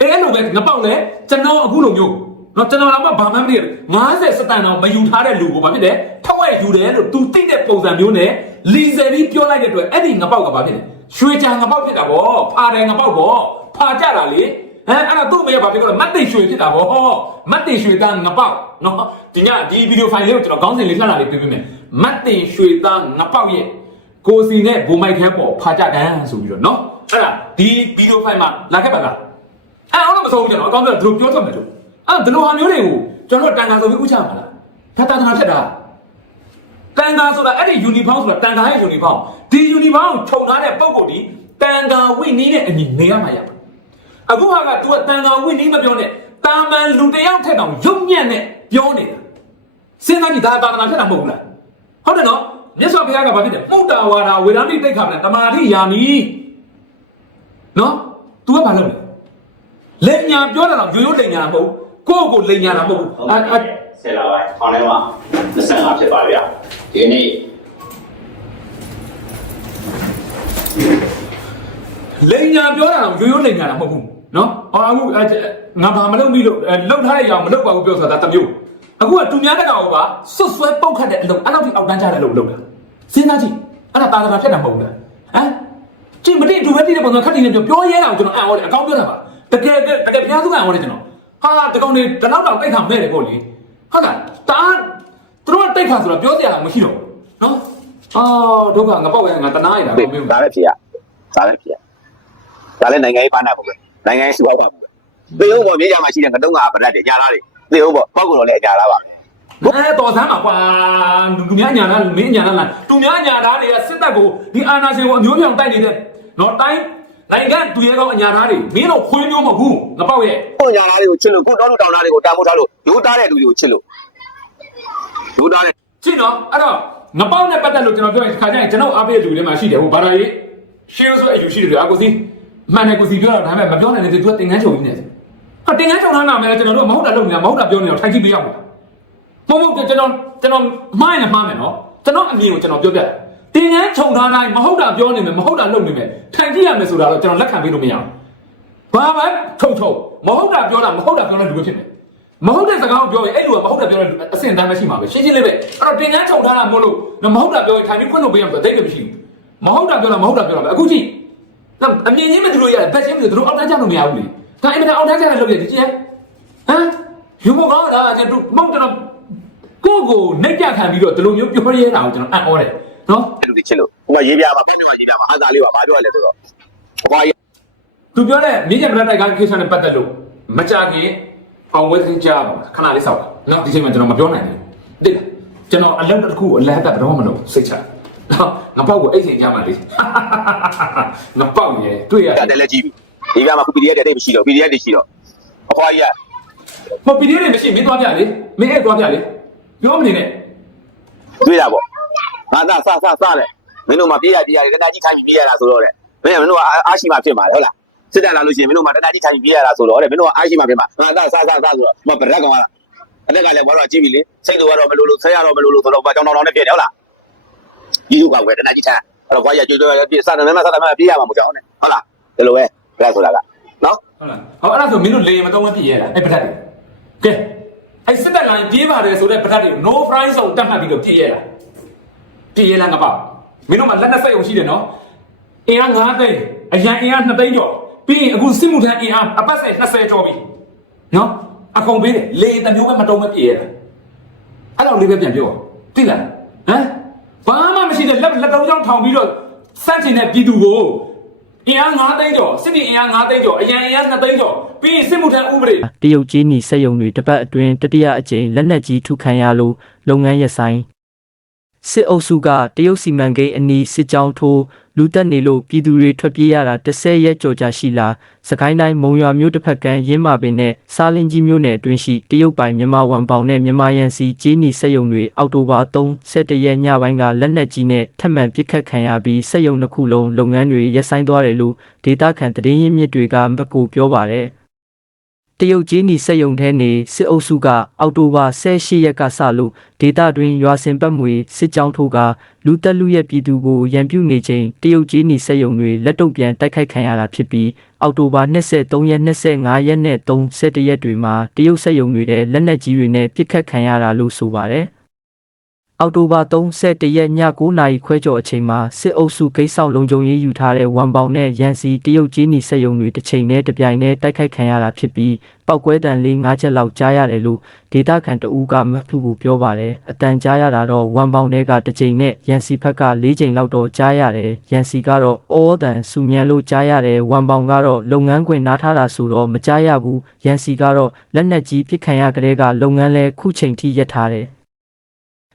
အဲအဲ့လိုပဲငပောက်လည်းကျွန်တော်အခုလိုမျိုး တော့ကျွန်တော်တော့ဘာမှမသိဘူး50စတန်တော့မယူထားတဲ့လူကိုဘာဖြစ်လဲထောက်ဝဲယူတယ်လို့သူသိတဲ့ပုံစံမျိုးနဲ့လီဆယ်ပြီးပြောလိုက်တဲ့အတွက်အဲ့ဒီငပောက်ကဘာဖြစ်လဲရွှေချံငပောက်ဖြစ်တာဗောဖာတယ်ငပောက်ဗောဖာကြတာလေဟမ်အဲ့ဒါသူ့မေကဘာဖြစ်လို့မတ်တိတ်ရွှေဖြစ်တာဗောမတ်တိတ်ရွှေသားငပောက်နော်ဒီညဒီဗီဒီယိုဖိုင်လေးကိုကျွန်တော်ခေါင်းစဉ်လေးလှမ်းလာလေးပြပေးမယ်မတ်တိတ်ရွှေသားငပောက်ရဲ့ကိုစီနဲ့ဘုံမိုက်ခဲပေါ်ဖာကြကန်ဆိုပြီးတော့နော်အဲ့ဒါဒီဗီဒီယိုဖိုင်မှာလာခဲ့ပါလားအဲ့အောင်တော့မဆုံးဘူးကျွန်တော်အကောင်းဆုံးသူတို့ပြောထွက်မယ်လို့ အဲ့ဒီလိုဟာမျိုးတွေကိုကျွန်တော်တန်ခါဆိုပြီးဥချမှာလားဒါတာတာဖြစ်တာတန်ခါဆိုတာအဲ့ဒီယူနီဖောင်းဆိုတာတန်ခါရဲ့ယူနီဖောင်းဒီယူနီဖောင်းကိုခြုံထားတဲ့ပုံကိုဒီတန်ခါဝိနည်းနဲ့အညီနေရမှာရပါအခုဟာက तू ကတန်ခါဝိနည်းမပြောနဲ့တာမန်လူတယောက်ထက်တောင်ရုပ်ညံ့နဲ့ပြောနေတာစဉ်းစားကြည့်ဒါသာသနာဖြစ်တာမဟုတ်ဘူးလားဟုတ်တယ်နော်မြတ်စွာဘုရားကဘာဖြစ်လဲမှုတ်တာဝါဒဝေဒနိတိတ်ခါပြန်တမာတိယာမီနော် तू ကဘာလုပ်လဲလိန်ညာပြောတာတော့ရိုးရိုးလိန်ညာမဟုတ်ဘူး ကိုယ့်ကိုလိန်ညာတာမဟုတ်ဘူးဟုတ်အာကဲ့အာဆယ်လာပိုင်းခေါင်းထဲမှာ25ဖြစ်ပါဗျာဒီနေ့လိန်ညာပြောတာတော့ရိုးရိုးလိန်ညာတာမဟုတ်ဘူးနော်အော်အခုအဲငါဘာမလုပ်မိလို့အဲလှုပ်ထားတဲ့အရာမလုပ်ပါဘူးပြောဆိုတာဒါတစ်မျိုးအခုကသူများတကောင်ကပါစွတ်ဆွဲပုတ်ခတ်တဲ့အလုပ်အဲ့လောက်ထိအောက်တန်းကြတဲ့အလုပ်လုပ်တာစဉ်းစားကြည့်အဲ့ဒါတာသနာဖြစ်တာမဟုတ်ဘူးလားဟမ်ကြည့်မတိတူပဲတိတဲ့ပုံစံခက်တည်နေပြောပြောရဲတာကိုကျွန်တော်အံ့ဩတယ်အကောင်းပြောတာပါတကယ်တကယ်ဘုရားသခင်အံ့ဩတယ်ကျွန်တော် ဟာတကောင်တွေတလောက်တောင်တိတ်ခါမဲ့တယ်ပေါ့လေဟုတ်လားတာသူတို့ကတိတ်ခါဆိုတော့ပြောစရာမရှိတော့ဘူးနော်အာဒုက္ခငါပေါ့ပဲငါတနာရတာဒါမင်းပဲဖြစ်ရဒါပဲဖြစ်ရဒါလည်းနိုင်ငံရေးပါနာပေါ့ပဲနိုင်ငံရေးစုပေါင်းပါပေါ့သေဟုတ်ပေါ့မြေကြမှာရှိတဲ့ငတုံးကဗရက်တွေညာလားတွေသေဟုတ်ပေါ့ပောက်ကတော့လည်းညာလားပါအဲတော်စမ်းပါကွာလူများညာလားမင်းညာလားလားသူများညာသားတွေကစစ်တပ်ကိုဒီအာဏာရှင်ကိုအမျိုးပြောင်တိုက်နေတဲ့နော်တိုင်း နိုင်ငံသူရဲကောင်းအညာသားတွေမင်းတို့ခွေးမျိုးမဟုတ်ဘူးငပောက်ရဲ့ကိုညာလားတွေကိုချစ်လို့ကိုတောလူတောင်သားတွေကိုတာမိုးထားလို့ရိုးသားတဲ့လူတွေကိုချစ်လို့ရိုးသားတဲ့ကြည့်နော်အဲ့တော့ငပောက်နဲ့ပတ်သက်လို့ကျွန်တော်ပြောရင်ခါကျရင်ကျွန်တော်အားပေးတဲ့လူတွေမှာရှိတယ်ဟိုဘာသာရေးရှေးဆိုအယူရှိတယ်အကူစီမှန်တယ်ကူစီပြောတာဒါပေမဲ့မပြောနိုင်တဲ့သူကတင်ငန်းချုပ်ကြီးနေတယ်ဟာတင်ငန်းချုပ်ထားတာမယ်ကျွန်တော်တို့မဟုတ်တာလုပ်နေတာမဟုတ်တာပြောနေတာထိုင်ကြည့်ပေးရမှာမဟုတ်ဘူးကျွန်တော်ကျွန်တော်မှားရင်မှားမယ်နော်ကျွန်တော်အမြင်ကိုကျွန်တော်ပြောပြတယ် တင်ငန်းခြုံထားတိုင်းမဟုတ်တာပြောနေမယ်မဟုတ်တာလုပ်နေမယ်ထိုင်ကြည့်ရမယ်ဆိုတာတော့ကျွန်တော်လက်ခံပေးလို့မရဘူးဘာမှထုံထုံမဟုတ်တာပြောတာမဟုတ်တာပြောတဲ့လူပဲဖြစ်တယ်မဟုတ်တဲ့စကားကိုပြောရင်အဲ့လူကမဟုတ်တာပြောတဲ့လူအဆင့်တန်းမရှိမှာပဲရှင်းရှင်းလေးပဲအဲ့တော့တင်ငန်းခြုံထားတာမို့လို့မဟုတ်တာပြောရင်ထိုင်ပြီးခွင့်လို့ပေးရမှာဆိုအတိတ်ကမရှိဘူးမဟုတ်တာပြောတာမဟုတ်တာပြောတာပဲအခုကြည့်တော့အမြင်ချင်းမသူတို့ရတယ်ဘက်ချင်းမသူတို့အောက်တန်းချလို့မရဘူးလေဒါအင်မတန်အောက်တန်းချတယ်လုပ်ရဒီကြည့်ဟမ်ယူမကောင်းတာကျွန်တော်မဟုတ်ကျွန်တော်ကိုကိုနှိပ်ကြခံပြီးတော့ဒီလိုမျိုးပြောရဲတာကိုကျွန်တော်အံ့ဩတယ် နော်လူတွေချစ်လို့ဟိုကရေးပြမှာဖက်နေမှာရေးပြမှာအာသာလေးပါဘာပြောရလဲဆိုတော့ဟိုကသူပြောတဲ့မိကြမလက်တိုက်ကကိစ္စနဲ့ပတ်သက်လို့မကြခင်အောင်ဝဲသိကြားပါခဏလေးစောက်ပါနော်ဒီချိန်မှာကျွန်တော်မပြောနိုင်ဘူးတိတ်ကျွန်တော်အလုပ်တစ်ခုအလဟတ်ဘယ်တော့မှမလုပ်စိတ်ချနော်ငါပေါ့ကိုအဲ့ချိန်ကြားမှာလေငါပေါ့ရေတွေ့ရတယ်လည်းကြီးပြီရေးပြမှာခု PDF တဲ့တိတ်မရှိတော့ PDF တွေရှိတော့အဖွားကြီးကမပီဒီတွေမရှိမင်းသွားပြလေမင်းအဲ့သွားပြလေပြောမနေနဲ့တွေ့တာပေါ့ ငါသာစစစနဲ့မင်းတို့မှပြေးရပြေးရတယ်တနာကြီးထိုင်ပြီးပြေးရတာဆိုတော့တဲ့မင်းကမင်းတို့ကအားရှိမှဖြစ်မှာလေဟုတ်လားစစ်တပ်လာလို့ရှိရင်မင်းတို့မှတနာကြီးထိုင်ပြီးပြေးရတာဆိုတော့တဲ့မင်းတို့ကအားရှိမှဖြစ်မှာငါသာစစစဆိုတော့မဗရက်ကောင်လားအတက်ကလည်းဘောတော့ကြည့်ပြီလေစိတ်တော်ကတော့မလို့လို့ဆဲရတော့မလို့လို့ဆိုတော့ဘာကြောင်တော်တော်နဲ့ပြည့်တယ်ဟုတ်လားဒီလိုပါကွယ်တနာကြီးထိုင်အဲ့တော့ဘာရကြွကြွပြေးစတယ်မင်းမစတယ်မပြေးရမှာမကြောက်နဲ့ဟုတ်လားဒီလိုပဲဗရက်ဆိုတာကနော်ဟုတ်လားဟောအဲ့ဒါဆိုမင်းတို့လေမတုံးမပြည့်ရတာအဲ့ပထတ်တွေကဲအဲ့စစ်တပ်လိုင်းပြေးပါတယ်ဆိုတဲ့ပထတ်တွေ no fry ဆုံးတတ်မှတ်ပြီးတော့ပြည့်ရတာ ပြည့်ရလားငါပေါ့မင်းတို့မှလက်နဲ့စိတ်အောင်ရှိတယ်နော်အင်အား9သိန်းအရန်အင်အား2သိန်းကျော်ပြီးရင်အခုစစ်မှုထမ်းအင်အားအပတ်ဆက်20ကျော်ပြီနော်အကုန်ပေးတယ်လေတမျိုးပဲမတုံးမပြည့်ရတာအဲ့တော့လေးပဲပြန်ပြောသိလားဟမ်ဘာမှမရှိတဲ့လက်လက်တုံးချောင်းထောင်ပြီးတော့စန့်ချင်တဲ့ပြည်သူကိုအင်အား9သိန်းကျော်စစ်တီအင်အား9သိန်းကျော်အရန်အင်အား2သိန်းကျော်ပြီးရင်စစ်မှုထမ်းဥပဒေတရုတ်ကြီးနီစက်ယုံတွေတစ်ပတ်အတွင်းတတိယအကြိမ်လက်နက်ကြီးထုခံရလို့လုပ်ငန်းရပ်ဆိုင် စစ်အုပ်စုကတရုတ်စီမံကိန်းအနီးစစ်ကြောင်းထိုးလူတက်နေလို့ပြည်သူတွေထွက်ပြေးရတာ10ရက်ကျော်ကြာရှိလာစကိုင်းတိုင်းမုံရွာမြို့တစ်ဖက်ကမ်းရင်းမာပင်နဲ့စားလင်းကြီးမြို့နယ်အတွင်းရှိတရုတ်ပိုင်မြန်မာဝန်ပေါင်နဲ့မြန်မာရန်စီကြီးနီစက်ရုံတွေအောက်တိုဘာ3 17ရက်ညပိုင်းကလက်နက်ကြီးနဲ့ထပ်မံပစ်ခတ်ခံရပြီးစက်ရုံတစ်ခုလုံးလုပ်ငန်းတွေရပ်ဆိုင်းသွားတယ်လို့ဒေတာခန်သတင်းရင်းမြစ်တွေကမကူပြောပါတယ် တရုတ်ကြီးနီစက်ယုံထဲနေစစ်အုပ်စုကအောက်တိုဘာ18ရက်ကစလို့ဒေတာတွင်ရွာစင်ပတ်မွေစစ်ကြောင်းထိုးကလူတက်လူရဲ့ပြည်သူကိုရန်ပြုနေချိန်တရုတ်ကြီးနီစက်ယုံတွေလက်တုပ်ပြန်တိုက်ခိုက်ခံရတာဖြစ်ပြီးအောက်တိုဘာ23ရက်25ရက်နဲ့31ရက်တွေမှာတရုတ်စက်ယုံတွေတဲ့လက်နက်ကြီးတွေနဲ့ပစ်ခတ်ခံရတာလို့ဆိုပါတယ် အောက်တိုဘာ31ရက်ည9နာရီခွဲကျော်အချိန်မှာစစ်အုပ်စုဂိတ်ဆောင်လုံခြုံရေးယူထားတဲ့ဝန်ပေါင်နဲ့ရန်စီတရုတ်ကြီးနီစက်ယုံတွေတစ်ချိန်နဲ့တစ်ပြိုင်နဲ့တိုက်ခိုက်ခံရတာဖြစ်ပြီးပောက်ကွဲတံလေး၅ချက်လောက်ကြားရတယ်လို့ဒေတာခန်တအူးကမဖူကိုပြောပါတယ်အတန်ကြားရတာတော့ဝန်ပေါင်တွေကတစ်ချိန်နဲ့ရန်စီဘက်က၄ချိန်လောက်တော့ကြားရတယ်ရန်စီကတော့အော်တန်စူမြန်လို့ကြားရတယ်ဝန်ပေါင်ကတော့လုပ်ငန်းခွင်နားထားတာဆိုတော့မကြားရဘူးရန်စီကတော့လက်နက်ကြီးပစ်ခံရကလေးကလုပ်ငန်းလဲခုချိန်ထိရပ်ထားတယ်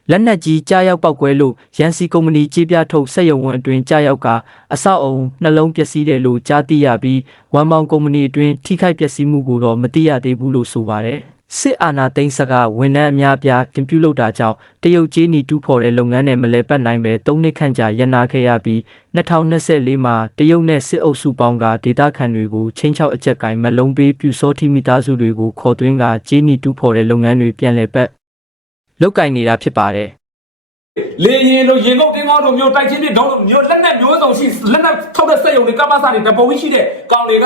လက်နက်ကြီးကြားရောက်ပောက်ကွဲလို့ရန်စီကုမ္ပဏီကြေးပြထုတ်စက်ရုံဝန်အတွင်းကြားရောက်ကအဆောက်အုံနှလုံးပျက်စီးတယ်လို့ကြားသိရပြီးဝန်မောင်ကုမ္ပဏီအတွင်းထိခိုက်ပျက်စီးမှုကိုတော့မသိရသေးဘူးလို့ဆိုပါတယ်စစ်အာဏာသိမ်းဆက်ကဝန်ထမ်းအများအပြားကင်ပြူလုပ်တာကြောင့်တရုတ်ကြီးနီတူးဖော်တဲ့လုပ်ငန်းနဲ့မလဲပတ်နိုင်ပဲ၃နှစ်ခန့်ကြာရန်နာခဲ့ရပြီး2024မှာတရုတ်နဲ့စစ်အုပ်စုပေါင်းကဒေသခံတွေကိုချင်းချောက်အကြက်ကင်မလုံးပေးပြူစောတိမိသားစုတွေကိုခေါ်သွင်းကကြီးနီတူးဖော်တဲ့လုပ်ငန်းတွေပြန်လည်ပတ် လုပ်ကင်နေတာဖြစ်ပါတယ်လေရင်တို့ရင်ကုန်တင်းကောင်းတို့မျိုးတိုက်ချင်းပြဒေါင်းတို့မျိုးလက်နဲ့မျိုးစုံရှိလက်နဲ့ထုတ်တဲ့စက်ရုံတွေကပ္ပစာတွေတပုံကြီးရှိတဲ့ကောင်တွေက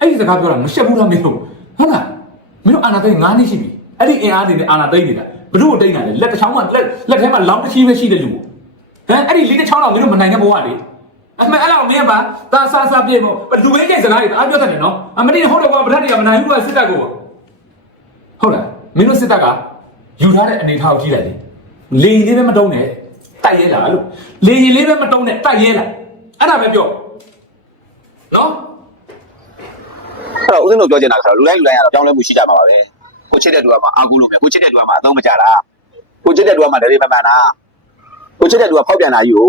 အဲ့ဒီစကားပြောတာမရှက်ဘူးလားမင်းတို့ဟုတ်လားမင်းတို့အာနာသိန်း9နှစ်ရှိပြီအဲ့ဒီအင်အားတွေနဲ့အာနာသိန်းနေတာဘယ်သူ့ကိုတိတ်တာလဲလက်တစ်ချောင်းမှလက်လက်ထဲမှာလောင်းတစ်ချီပဲရှိတဲ့လူဟမ်အဲ့ဒီလေးတစ်ချောင်းတော့မင်းတို့မနိုင်တဲ့ဘဝလေအမေအဲ့လောက်မင်းပါတာဆာဆာပြေမို့လူဝဲကျိတ်စကားတွေအားပြောတတ်တယ်နော်အမတိဟုတ်တော့ကွာဗဒတ်တွေကမနိုင်ဘူးကစစ်တပ်ကိုဟုတ်လားမင်းတို့စစ်တပ်က ယူထားတဲ့အနေထားကိုကြည့်လိုက်လေလေရင်လေးပဲမတုံးနဲ့တိုက်ရဲလာလို့လေရင်လေးပဲမတုံးနဲ့တိုက်ရဲလာအဲ့ဒါပဲပြောနော်အဲ့တော့ဦးဇင်းတို့ပြောချင်တာကလူတိုင်းလူတိုင်းကတော့ကြောင်းလဲမှုရှိကြမှာပါပဲကိုချစ်တဲ့လူကမှအာကူလို့ပဲကိုချစ်တဲ့လူကမှအသုံးမကျတာကိုချစ်တဲ့လူကမှဒရေမမှန်တာကိုချစ်တဲ့လူကဖောက်ပြန်တာယူ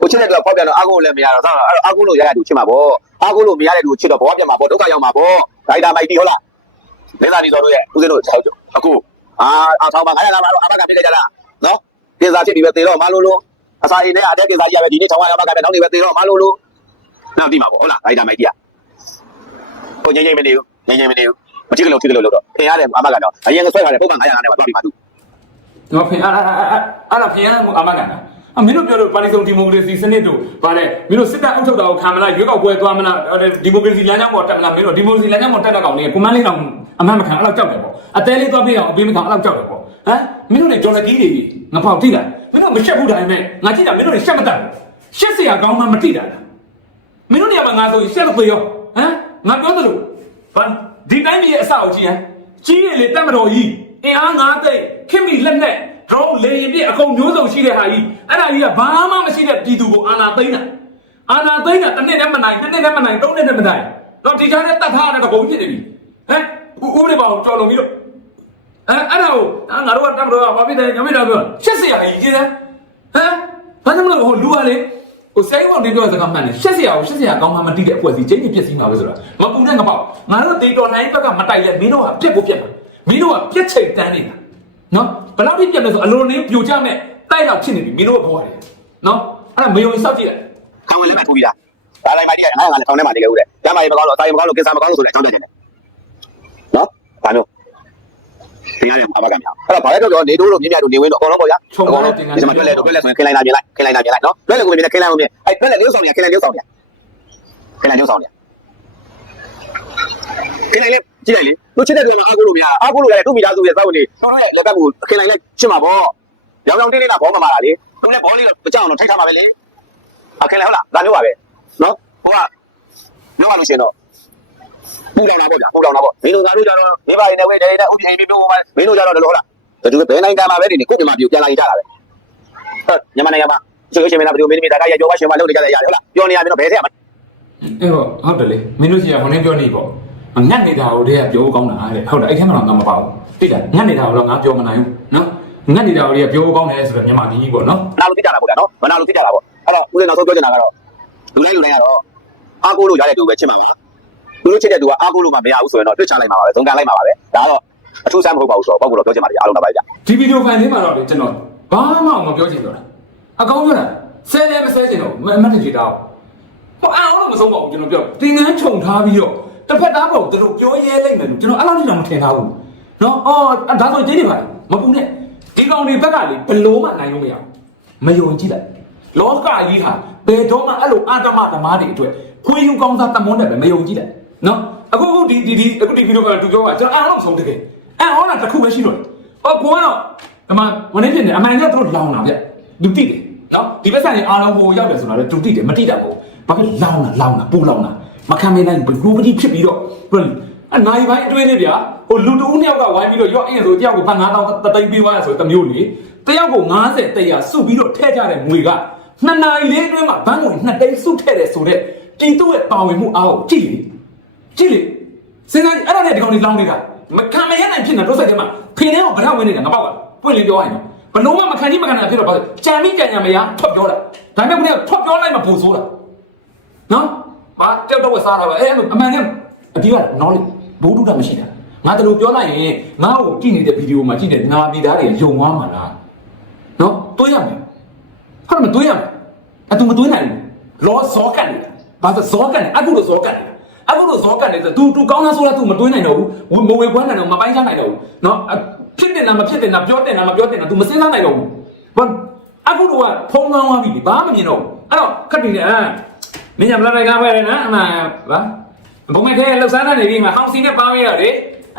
ကိုချစ်တဲ့လူကဖောက်ပြန်တော့အာကူလည်းမရတော့ဆိုတော့အဲ့တော့အာကူလို့ရရတူချစ်မှာပေါ့အာကူလို့မရတဲ့လူကိုချစ်တော့ဘောပြန်မှာပေါ့ဒုက္ခရောက်မှာပေါ့ဒိုင်တာမိုက်တီဟုတ်လားလက်သာနေတော်တို့ရဲ့ဦးဇင်းတို့၆ကျော်အခု အာအာထောင်းပါငါရလာမှာတော့အဘကပြည့်ကြလားနော်ကိစားချစ်ပြီးပဲတေတော့မလို့လို့အစာအိမ်နဲ့အတဲ့ကိစားကြီးရပဲဒီနေ့ထောင်းရအဘကပဲနောက်နေပဲတေတော့မလို့လို့နောက်ဒီမှာပေါ့ဟုတ်လားဒိုင်တာမိုက်တီကကိုငိမ့်ငိမ့်မနေဘူးငိမ့်ငိမ့်မနေဘူးမကြည့်ကြလို့ကြည့်ကြလို့လို့တော့ခင်ရတယ်အမကတော့အရင်ကဆွဲထားတယ်ပုံမှန်900နဲ့ပါတော့ဒီမှာသူဒီမှာဖင်အဲ့အဲ့အဲ့အဲ့ဒါဖင်ရမှုအာမကန်တာအမင်းတို့ပြောလို့ပါတီစုံဒီမိုကရေစီစနစ်တို့ဗါတဲ့မင်းတို့စစ်တပ်အုပ်ချုပ်တာကိုခံမလားရွေးကောက်ပွဲသွားမလားဒီမိုကရေစီလမ်းကြောင်းပေါ်တက်မလားမင်းတို့ဒီမိုကရေစီလမ်းကြောင်းပေါ်တက်တဲ့ကောင်လေးကွန်မန်းလေးတော့ အမှန်မခံအဲ့လောက်ကြောက်တယ်ပေါ့အသေးလေးသွားပြေးအောင်အပြေးမခံအဲ့လောက်ကြောက်တယ်ပေါ့ဟမ်မင်းတို့တွေဒေါ်လာကြီးတွေငါပေါက်တိလားမင်းတို့မရှက်ဘူးဒါပေမဲ့ငါကြည့်တာမင်းတို့တွေရှက်မတတ်ဘူးရှက်စရာကောင်းမှမတိတာလားမင်းတို့နေရာမှာငါဆိုရင်ရှက်လို့ပြေရောဟမ်ငါပြောသလိုဘာဒီတိုင်းကြီးရဲ့အဆောက်အဦကြီးဟမ်ကြီးရလေတက်မတော်ကြီးအင်အားငါသိခင်မီလက်နဲ့ drone လေရင်ပြအကုန်မျိုးစုံရှိတဲ့ဟာကြီးအဲ့ဒါကြီးကဘာမှမရှိတဲ့ပြည်သူကိုအာဏာသိမ်းတာအာဏာသိမ်းတာတစ်နှစ်နဲ့မနိုင်တစ်နှစ်နဲ့မနိုင်သုံးနှစ်နဲ့မနိုင်တော့ဒီကြားနဲ့တတ်ထားတဲ့ကဘုံဖြစ်နေပြီဟမ် ဥပဒေပါကိုကြော်လုံပြီးတော့အဲအဲ့ဒါကိုငါတို့ကတတ်မတော်ဘာဖြစ်တယ်ညမိတာပြောရှက်စရာကြီးကြီးတယ်ဟမ်ဘာကြောင့်မလို့ဟိုလူကလေဟိုစိတ်ဝင်တင်ပြောစကားမှန်တယ်ရှက်စရာကိုရှက်စရာကောင်းမှမတိတဲ့အဖွဲ့အစည်းချင်းကြီးပြည့်စည်မှာပဲဆိုတာမပူနဲ့ငပေါက်ငါတို့တေတော်နိုင်ဘက်ကမတိုက်လဲမင်းတို့ကပြက်ကိုပြက်မှာမင်းတို့ကပြက်ချိတ်တန်းနေတာနော်ဘယ်လောက်ပြပြလဲဆိုအလိုလိုနေပြိုကျမဲ့တိုက်တော့ဖြစ်နေပြီမင်းတို့ကဘွားတယ်နော်အဲ့ဒါမေယုံစောက်ကြည့်လိုက်ခေါင်းလေးပဲထူပြီးသားဒါလိုက်မိုက်တီကငါကလည်းခေါင်းထဲမှာနေခဲ့ဦးတယ်ကျမ်းမာရေးမကောင်းလို့အစာရေးမကောင်းလို့ကိစ္စမကောင်းလို့ဆိုလည်းအကြောင်းပြနေတယ် နော်ဘာလို့ခင်ရတယ်အဘကမြောက်အဲ့တော့ဘာလဲတော့နေတိုးလို့မြင်းမြတ်တို့နေဝင်းတို့အကုန်လုံးပေါ့ဗျာအကုန်လုံးဒီမှာတွေ့လဲတွေ့လဲဆိုရင်ခင်လိုက်လာမြင်လိုက်ခင်လိုက်လာမြင်လိုက်နော်တွေ့လဲကိုမြင်လဲခင်လိုက်ကိုမြင်အဲ့တွေ့လဲလေးဆောင်နေခင်လိုက်လေးဆောင်နေခင်လိုက်လေးဆောင်နေခင်လိုက်လေးကြည့်လိုက်လေတို့ချစ်တဲ့ကောင်ကအားကိုလို့မရအားကိုလို့ရတယ်သူ့မိသားစုရဲ့စောက်နေတော့ရဲ့လက်ကပ်ကိုခင်လိုက်လေးချစ်မှာပေါ့ရောင်ရောင်တင်းတင်းတာဘောမမာတာလေသူလည်းဘောလေးတော့ကြောက်အောင်ထိုက်ထားပါပဲလေအခင်းလဲဟုတ်လားဒါမျိုးပါပဲနော်ဟိုကမျိုးပါလို့ရှင်တော့ ပူလောင်တာပေါ့ဗျာပူလောင်တာပေါ့မင်းတို့သားတို့ကြတော့မိဘရင်းနဲ့ဝဲတယ်နဲ့ဥပဒေပြီးပြောမှမင်းတို့ကြတော့လည်းဟုတ်လားဒါတူပဲဘယ်နိုင်ငံမှာပဲနေနေကို့မြန်မာပြည်ပြန်လာကြတာပဲဟုတ်မြန်မာနိုင်ငံမှာဆိုလို့ရှိရင်မင်းတို့မင်းမိသားကရကြောပါရှင်မလုပ်နေကြတယ်ရတယ်ဟုတ်လားပြောနေရမင်းတို့ဘယ်ဆက်ရမလဲအေးဟုတ်ဟုတ်တယ်လေမင်းတို့ရှိရဟိုနေပြောနေပေါ့ငတ်နေတာကိုတည်းကပြောကောင်းတာတဲ့ဟုတ်တယ်အဲ့ထဲမှာတော့ငါမပါဘူးသိလားငတ်နေတာကိုတော့ငါပြောမနိုင်ဘူးနော်ငတ်နေတာတွေကပြောကောင်းတယ်ဆိုတော့မြန်မာကြီးပေါ့နော်နာလို့သိကြတာပေါ့ဗျာနော်မနာလို့သိကြတာပေါ့အဲ့တော့ဦးဇင်းနောက်ဆုံးပြောချင်တာကတော့လူတိုင်းလူတိုင်းကတော့အားကိုးလို့ရတဲ့သူပဲချစ်မှာပါ သူတို့ချစ်တဲ့သူကအားကိုးလို့မှမရဘူးဆိုရင်တော့တွစ်ချလိုက်မှာပါပဲဇုံကန်လိုက်မှာပါပဲဒါကတော့အထူးဆန်းမဟုတ်ပါဘူးဆိုတော့ပေါ့ကတော့ပြောချင်ပါတယ်အားလုံးတော့ပါဗျာဒီဗီဒီယိုဖိုင်လေးမှာတော့လေကျွန်တော်ဘာမှမပြောချင်တော့တာအကောင်းပြောတာဆဲလဲမဆဲချင်တော့မအမတ်တင်ချတာဟောအောင်တော့မဆုံးပါဘူးကျွန်တော်ပြောတင်ငန်းခြုံထားပြီးတော့တစ်ဖက်သားပေါ့သူတို့ပြောရဲလိုက်မယ်လို့ကျွန်တော်အဲ့လောက်ထိတော့မထင်ထားဘူးနော်အော်ဒါဆိုကျင်းနေပါမပူနဲ့ဒီကောင်တွေဘက်ကလေဘလို့မှနိုင်လို့မရမယုံကြည်လိုက်လောကကြီးဟာဘယ်တော့မှအဲ့လိုအာတမသမားတွေအတွက်ခွေးယူကောင်းစားတမွန်းတယ်ပဲမယုံကြည်လိုက် နော်အခုအခုဒီဒီဒီအခုဒီဗီဒီယိုကတူပြောတာကျွန်တော်အားလုံးဆုံးတကယ်အဲ့ဟောတာတစ်ခုပဲရှိတော့ဟောကိုကတော့အမှဝင်နေဖြစ်နေအမှန်ကသူတို့လောင်တာဗျလူတိတယ်နော်ဒီဘက်ဆိုင်အားလုံးဟိုရောက်တယ်ဆိုတာလေသူတိတယ်မတိတာဘူးဘာဖြစ်လောင်တာလောင်တာပူလောင်တာမခံမနိုင်ဘလူပတိဖြစ်ပြီးတော့အနိုင်ပိုင်းအတွင်းလေးဗျာဟိုလူတူဦးနှစ်ယောက်ကဝိုင်းပြီးတော့ရော့အဲ့ဆိုတယောက်ကို5000တသိန်းပေးသွားရဆိုတမျိုးလေတယောက်ကို90တရာစုပြီးတော့ထဲကြတဲ့ငွေကနှစ်နိုင်လေးအတွင်းမှာဘန်းငွေနှစ်သိန်းစုထဲတယ်ဆိုတော့တီတူရဲ့ပါဝင်မှုအားကိုကြည့်လေ ကြည့်လေစဉ်းစားကြည့်အဲ့ဒါနဲ့ဒီကောင်တွေလောင်နေတာမခံမရနိုင်ဖြစ်နေတော့စိတ်ထဲမှာဖင်ထဲကိုဗရဝင်နေတာငါပေါ့ကပွင့်လင်းပြောရရင်ဘလို့မှမခံကြီးမခံနိုင်ဖြစ်တော့ဘာလို့ကြံမိကြံညာမရထွက်ပြောတာဒါပေမဲ့ကထွက်ပြောလိုက်မှပူဆိုးတာနော်ဘာကြောက်တော့စားတာပဲအဲ့အမှန်ကအဒီက knowledge ဘူးတူတာမရှိတာငါတလူပြောလိုက်ရင်ငါ့ကိုကြည့်နေတဲ့ဗီဒီယိုမှာကြည့်တဲ့ငါပြည်သားတွေယုံသွားမှာလားနော်တွေးရမယ်ဟုတ်တယ်မတွေးရမယ်အတူမတွေးနိုင်ဘူးလောစောကန်နေတာဘာသာစောကန်နေအခုလိုစောကန်နေတာ အခုလိုစောကန်နေတဲ့ तू तू ကောင်းလားဆိုလား तू မတွေးနိုင်တော့ဘူးမဝေခွမ်းနိုင်တော့မပိုင်းချနိုင်တော့ဘူးနော်ဖြစ်တယ်လားမဖြစ်တယ်လားပြောတယ်လားမပြောတယ်လား तू မစဉ်းစားနိုင်တော့ဘူးဘာအခုတော့ဖုံးကောင်းသွားပြီဘာမှမမြင်တော့ဘူးအဲ့တော့ခက်တယ်အာမင်းညမလာတိုင်းကားပဲနော်အမှဘာဘုံမခဲလောက်စားနေပြီမှာဟောင်းစီနဲ့ပါဝေးရလေ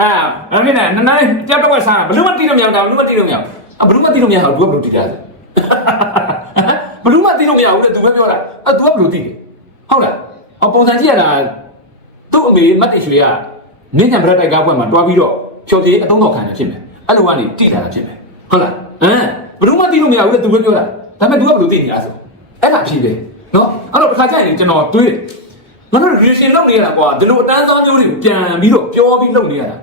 အာအဲ့ဒီနဲ့နနိုင်ကြောက်တော့စားဘလူးမတီးလို့မရတော့ဘလူးမတီးလို့မရအဘလူးမတီးလို့မရတော့ဘူးဘလူးတီးတယ်ဘလူးမတီးလို့မရဘူးလေ तू ပဲပြောတာအဲ့ तू ကဘလူးတီးတယ်ဟုတ်လားအပုံစံကြည့်ရတာ သူ့အမေမတ်တီရွှေကမြင့်ညံပြတ်တိုက်ကားပွဲမှာတွားပြီးတော့ဖြော်ပြေးအတုံးတော်ခံရဖြစ်မယ်အဲ့လိုကနေတိတာဖြစ်မယ်ဟုတ်လားဟမ်ဘလူးမတီးလို့မရဘူးလေ तू ပဲပြောတာဒါပေမဲ့ तू ကဘလူးတီးနေတာဆိုအဲ့ဒါဖြစ်တယ်နော်အဲ့တော့တစ်ခါကျရင်ကျွန်တော်တွေးတယ်ငါတို့ relation လုပ်နေရတာကွာဒီလိုအတန်းစားမျိုးတွေကိုပြန်ပြီးတော့ပြောပြီးလုပ်နေရတာ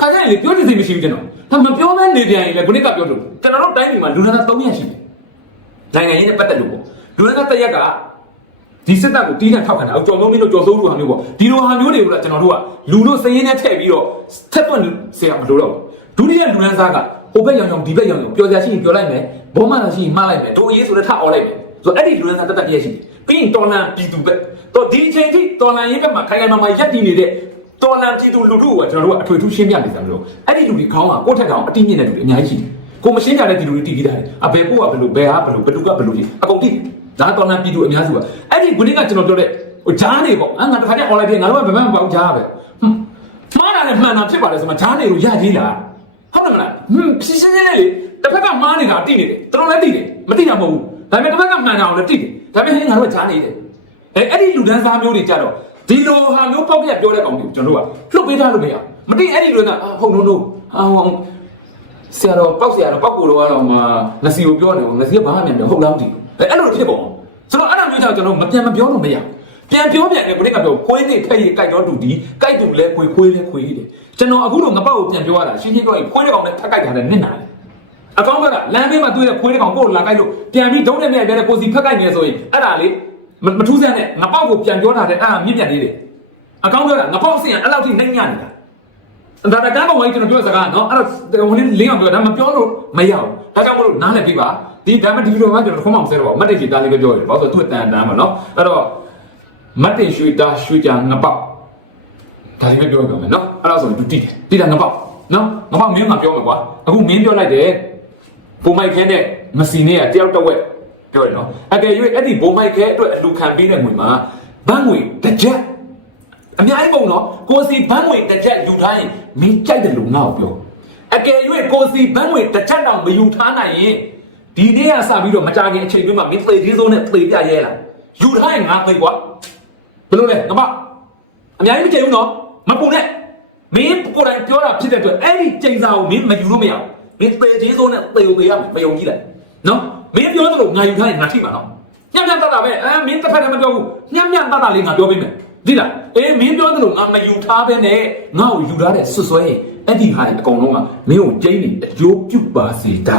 ခါကျရင်လေပြောချင်စိတ်မရှိဘူးကျွန်တော်ဒါမပြောမဲနေပြန်ရင်လေခုနကပြောလို့ကျွန်တော်တို့တိုင်းပြည်မှာလူနာသား300ရှိတယ်နိုင်ငံရေးနဲ့ပတ်သက်လို့ပေါ့လူနာသားတစ်ရက်က ဒီစစ်တပ်ကိုတီးနှံထောက်ခံတာအောင်ကြော်လုံးမင်းတို့ကြော်စိုးတို့ဟာမျိုးပေါ့ဒီလိုဟာမျိုးတွေကိုလည်းကျွန်တော်တို့ကလူတို့စည်ရင်းနဲ့ထည့်ပြီးတော့ထက်ပွင့်ဆရာမလို့တော့ဒုတိယလူနန်းစားကဟိုဘက်ရောင်ရောင်ဒီဘက်ရောင်ရောင်ပျော်စရာရှိရင်ပျော်လိုက်မယ်ဘောမှန်ရှိရင်မှားလိုက်မယ်တို့အရေးဆိုလည်းထအော်လိုက်မယ်ဆိုတော့အဲ့ဒီလူနန်းစားတက်တက်ပြည့်ရှိတယ်ပြီးရင်တော်လန်ပြည်သူဘက်တော့ဒီအချိန်ထိတော်လန်ရေးဘက်မှာခိုင်ခိုင်မာမာရက်တည်နေတဲ့တော်လန်ပြည်သူလူထုကကျွန်တော်တို့ကအထွေထူးရှင်းပြနေကြမလို့အဲ့ဒီလူတွေခေါင်းကကိုယ့်ထက်ကောင်အတိမြင့်တဲ့လူတွေအများကြီးရှိတယ်ကိုမရှင်းကြတဲ့ဒီလူတွေတည်ကြတယ်အဘယ်ပို့ကဘယ်လိုဘယ်ဟာဘယ်လိုဘယ်လူကဘယ်လိုကြီးအကုန်တည် ဒါတော်လန်ပြည်သူအများစုကအဲ့ဒီခုနကကျွန်တော်ပြောတဲ့ဟိုဂျားနေပေါ့ငါငါတစ်ခါတည်း online ပြင်ငါတို့ကဘယ်မှမပေါ့ဂျားပဲဟွန်းမှားတာနဲ့မှန်တာဖြစ်ပါလေဆိုမှဂျားနေလို့ရကြီးလားဟုတ်တယ်မလားဟွန်းဖြည်းဖြည်းလေးလေတစ်ဖက်ကမှားနေတာတိနေတယ်တော်လည်းတိတယ်မတိတာမဟုတ်ဘူးဒါပေမဲ့တစ်ဖက်ကမှန်တာအောင်လည်းတိတယ်ဒါပေမဲ့ငါတို့ကဂျားနေတယ်အဲအဲ့ဒီလူဒန်းစားမျိုးတွေကြတော့ဒီလိုဟာမျိုးပေါက်ပြက်ပြောတဲ့ကောင်တွေကျွန်တော်တို့ကလှုပ်ပေးထားလို့မရမတိအဲ့ဒီလူကဟုတ်လို့လို့ဟာဟောဆရာတော်ပောက်ဆရာတော်ပောက်ကိုတော့ကတော့မှငစီကိုပြောနေငစီကဘာမှမပြောဟုတ်လားမသိဘူး အဲ့လိုဖြစ်ပေါ့ဆိုတော့အဲ့လိုမျိုးကြောင့်ကျွန်တော်မပြန်မပြောလို့မရပြန်ပြောပြန်တယ်ကိုလေးကပြောခွေးနေဖက်ရကြိုက်တော့တူဒီကြိုက်တူလဲခွေခွေးလဲခွေးတယ်ကျွန်တော်အခုတော့ငပောက်ကိုပြန်ပြောရတာရှင်းရှင်းပြောရင်ခွေးတဲ့ကောင်နဲ့ထက်ကြိုက်တာနဲ့နစ်နာတယ်အကောင်းကလမ်းဘေးမှာတွေ့တဲ့ခွေးတဲ့ကောင်ကိုလာကြိုက်လို့ပြန်ပြီးဒုံးနဲ့မြတ်ပြတဲ့ကိုစီဖက်ကြိုက်နေဆိုရင်အဲ့ဒါလေမထူးဆန်းနဲ့ငပောက်ကိုပြန်ပြောတာတဲ့အဲ့ဒါမြင့်မြတ်လေးတယ်အကောင်းကငပောက်စင်အဲ့လောက်ထိနှိမ့်ညံ့နေတာဒါတကန်းပေါ်မှာကျွန်တော်ပြောစကားနော်အဲ့တော့ဟိုလေးလင်းအောင်ပြောဒါမပြောလို့မရဘူးဒါကြောင့်မလို့နားလည်ပြပါ ဒီဒါမှဒီလိုမှကျွန်တော်ခုမှမစဲတော့ဘူးမတ်တေချီတားလေးပဲပြောရတယ်ဘာလို့သူ့တန်တန်းမှာနော်အဲ့တော့မတ်တေရွှေတာရွှေကြငပောက်ဒါလေးပဲပြောရမယ်နော်အဲ့ဒါဆိုရင်သူတိတယ်တိတာငပောက်နော်ငပောက်မင်းကပြောမှာကွာအခုမင်းပြောလိုက်တယ်ပုံမိုက်ခဲနဲ့မစီနဲ့ကတယောက်တစ်ဝက်ပြောရနော်အကယ်၍အဲ့ဒီပုံမိုက်ခဲအတွက်အလူခံပေးတဲ့ငွေမှာဘန်းငွေတစ်ချက်အများကြီးပုံနော်ကိုစီဘန်းငွေတစ်ချက်ယူထားရင်မင်းကြိုက်တယ်လို့ငါ့ကိုပြောအကယ်၍ကိုစီဘန်းငွေတစ်ချက်တော့မယူထားနိုင်ရင် ဒီနေ့ကစပြီးတော့မကြခင်အချိန်တွင်းမှာမင်းသေသေးဆုံးနဲ့သေပြရဲလာယူထားရင်ငါသိကွာဘယ်လိုလဲငါမအများကြီးမကြိမ်ဘူးနော်မပူနဲ့မင်းကိုယ်တိုင်ပြောတာဖြစ်တဲ့အတွက်အဲ့ဒီချိန်စာကိုမင်းမယူလို့မရဘူးမင်းသေသေးဆုံးနဲ့သေကိုသေရမယ်မယုံကြည်လိုက်နော်မင်းပြောသလိုငါယူထားရင်ငါထိပါနော်ညံ့ညံ့တတ်တာပဲအဲမင်းတစ်ဖက်တည်းမပြောဘူးညံ့ညံ့တတ်တာလေးငါပြောပေးမယ်ဒီလားအေးမင်းပြောတယ်လို့ငါမယူထားပဲနဲ့ငါ့ကိုယူထားတဲ့ဆွဆွဲရင်အဲ့ဒီဟာတွေအကုန်လုံးကမင်းကိုကျင်းနေအကျိုးပြုပါစေတာ